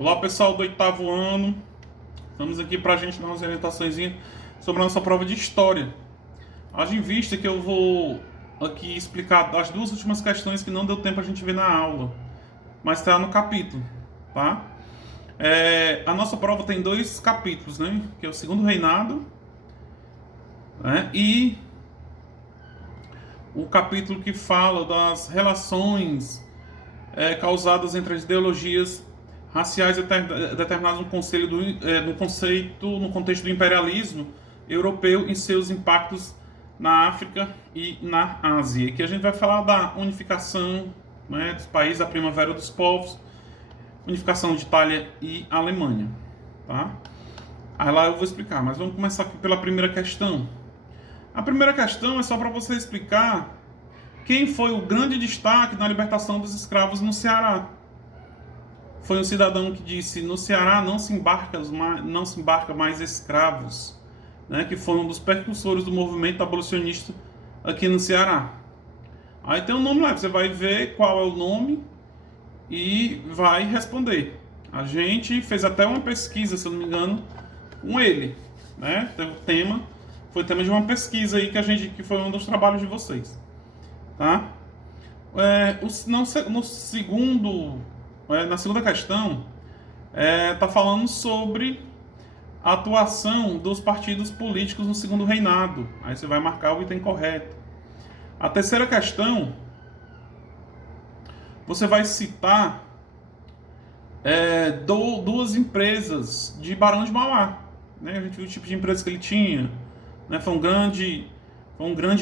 Olá pessoal do oitavo ano, estamos aqui para a gente dar umas orientações sobre a nossa prova de História. Haja em vista que eu vou aqui explicar as duas últimas questões que não deu tempo a gente ver na aula, mas está no capítulo, tá? A nossa prova tem dois capítulos, né? Que é o Segundo Reinado, né? E o capítulo que fala das relações causadas entre as ideologias raciais determinadas no contexto do imperialismo europeu e seus impactos na África e na Ásia. Aqui a gente vai falar da unificação, né, dos países, da Primavera dos Povos, unificação de Itália e Alemanha. Tá? Aí lá eu vou explicar, mas vamos começar aqui pela primeira questão. A primeira questão é só para você explicar quem foi o grande destaque na libertação dos escravos no Ceará. Foi um cidadão que disse: no Ceará não se embarca mais escravos, né? Que foi um dos precursores do movimento abolicionista aqui no Ceará. Aí tem um nome lá, você vai ver qual é o nome e vai responder. A gente fez até uma pesquisa, se eu não me engano, com ele, né? Foi tema de uma pesquisa aí que foi um dos trabalhos de vocês, tá? Na segunda questão, está falando sobre a atuação dos partidos políticos no segundo reinado. Aí você vai marcar o item correto. A terceira questão, você vai citar duas empresas de Barão de Mauá. Né? A gente viu o tipo de empresa que ele tinha. Né? Foi um grande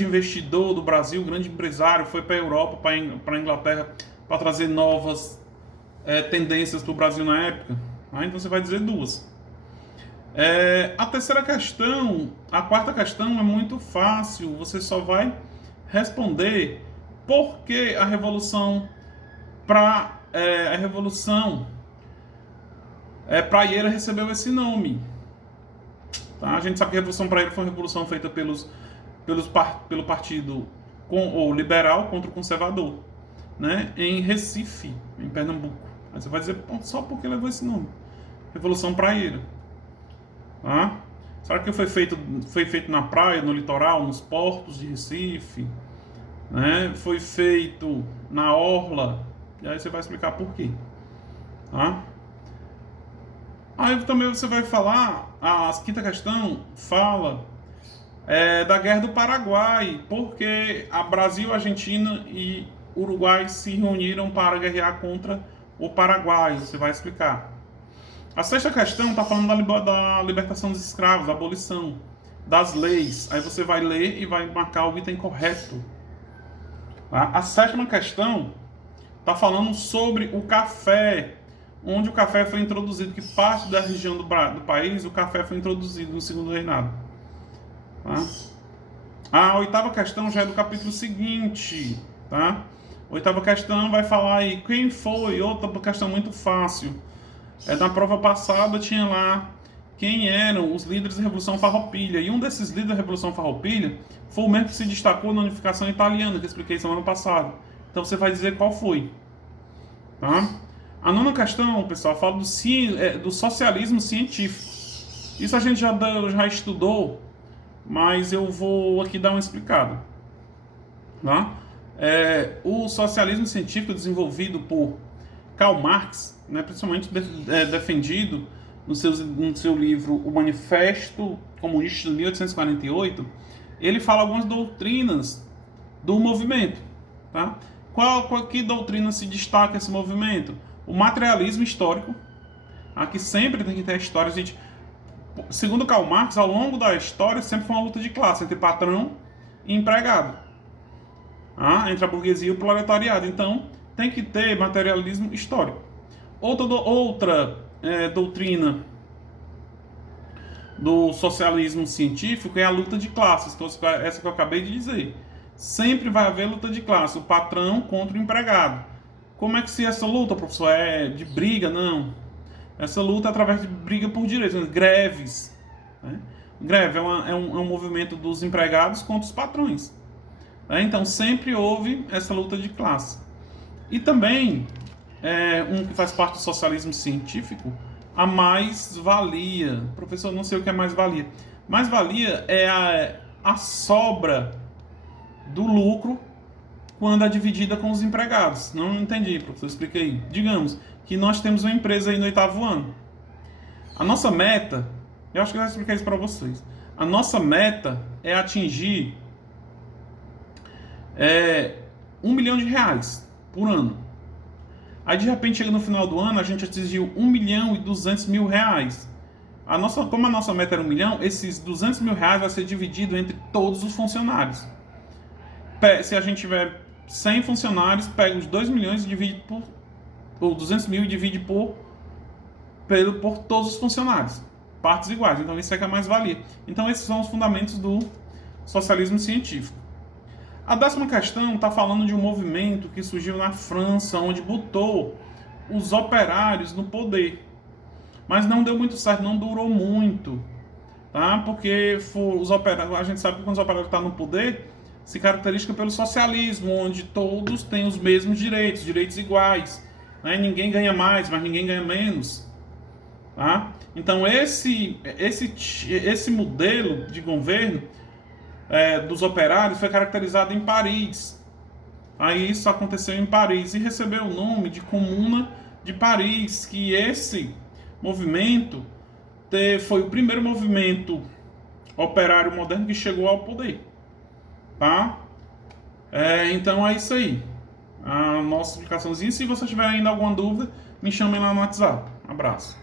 investidor do Brasil, um grande empresário, foi para a Europa, para a Inglaterra, para trazer novas tendências para o Brasil na época. Então você vai dizer duas. A terceira questão, a quarta questão é muito fácil, você só vai responder por que a Revolução Praieira recebeu esse nome. Tá? A gente sabe que a Revolução Praieira foi uma revolução feita pelo partido o liberal contra o conservador, né? Em Recife, em Pernambuco. Aí você vai dizer só porque levou esse nome. Revolução Praieira. Tá? Sabe que foi feito na praia, no litoral, nos portos de Recife, né? Foi feito na orla. E aí você vai explicar por quê. Tá? Aí também você vai falar, a quinta questão fala da Guerra do Paraguai, porque a Brasil, Argentina e Uruguai se reuniram para guerrear contra o Paraguai. Você vai explicar. A sexta questão está falando da libertação dos escravos, da abolição, das leis. Aí você vai ler e vai marcar o item correto. Tá? A sétima questão está falando sobre o café, onde o café foi introduzido, que parte da região do país o café foi introduzido no segundo reinado. Tá? A oitava questão já é do capítulo seguinte. Tá? A oitava questão vai falar aí quem foi, outra questão muito fácil. Na prova passada tinha lá quem eram os líderes da Revolução Farroupilha. E um desses líderes da Revolução Farroupilha foi o mesmo que se destacou na unificação italiana, que eu expliquei semana passada. Então você vai dizer qual foi. Tá? A nona questão, pessoal, fala do socialismo científico. Isso a gente já estudou, mas eu vou aqui dar uma explicada. Tá? O socialismo científico desenvolvido por Karl Marx, né, principalmente defendido no seu livro O Manifesto Comunista de 1848, ele fala algumas doutrinas do movimento. Tá? Que doutrina se destaca esse movimento? O materialismo histórico. Aqui sempre tem que ter a história. Segundo Karl Marx, ao longo da história sempre foi uma luta de classe entre patrão e empregado. Entre a burguesia e o proletariado. Então, tem que ter materialismo histórico. Outra doutrina do socialismo científico é a luta de classes. Então, essa que eu acabei de dizer. Sempre vai haver luta de classe, o patrão contra o empregado. Como é que se essa luta, professor, é de briga? Não. Essa luta é através de briga por direitos, greves. Né? Greve é um movimento dos empregados contra os patrões. Então, sempre houve essa luta de classe. E também um que faz parte do socialismo científico, a mais-valia. Professor, não sei o que é mais-valia. Mais-valia é a sobra do lucro quando é dividida com os empregados. Não entendi, professor, explica aí. Digamos que nós temos uma empresa aí no 8º ano. A nossa meta, eu acho que eu vou explicar isso para vocês. A nossa meta é atingir 1 milhão de reais por ano. Aí de repente chega no final do ano, a gente atingiu 1 milhão e 200 mil reais. Como a nossa meta era 1 milhão, esses 200 mil reais vai ser dividido entre todos os funcionários. Se a gente tiver 100 funcionários, pega os 2 milhões e divide ou 200 mil e divide por todos os funcionários. Partes iguais. Então isso é que é a mais-valia. Então esses são os fundamentos do socialismo científico. A 10ª questão está falando de um movimento que surgiu na França, onde botou os operários no poder. Mas não deu muito certo, não durou muito. Tá? Porque os operários, a gente sabe que quando os operários estão no poder, se caracteriza pelo socialismo, onde todos têm os mesmos direitos, direitos iguais. Né? Ninguém ganha mais, mas ninguém ganha menos. Tá? Então esse modelo de governo dos operários foi caracterizado em Paris. Aí isso aconteceu em Paris e recebeu o nome de Comuna de Paris, que esse movimento foi o primeiro movimento operário moderno que chegou ao poder. Tá? Então é isso aí. A nossa explicaçãozinha. Se você tiver ainda alguma dúvida, me chamem lá no WhatsApp. Abraço.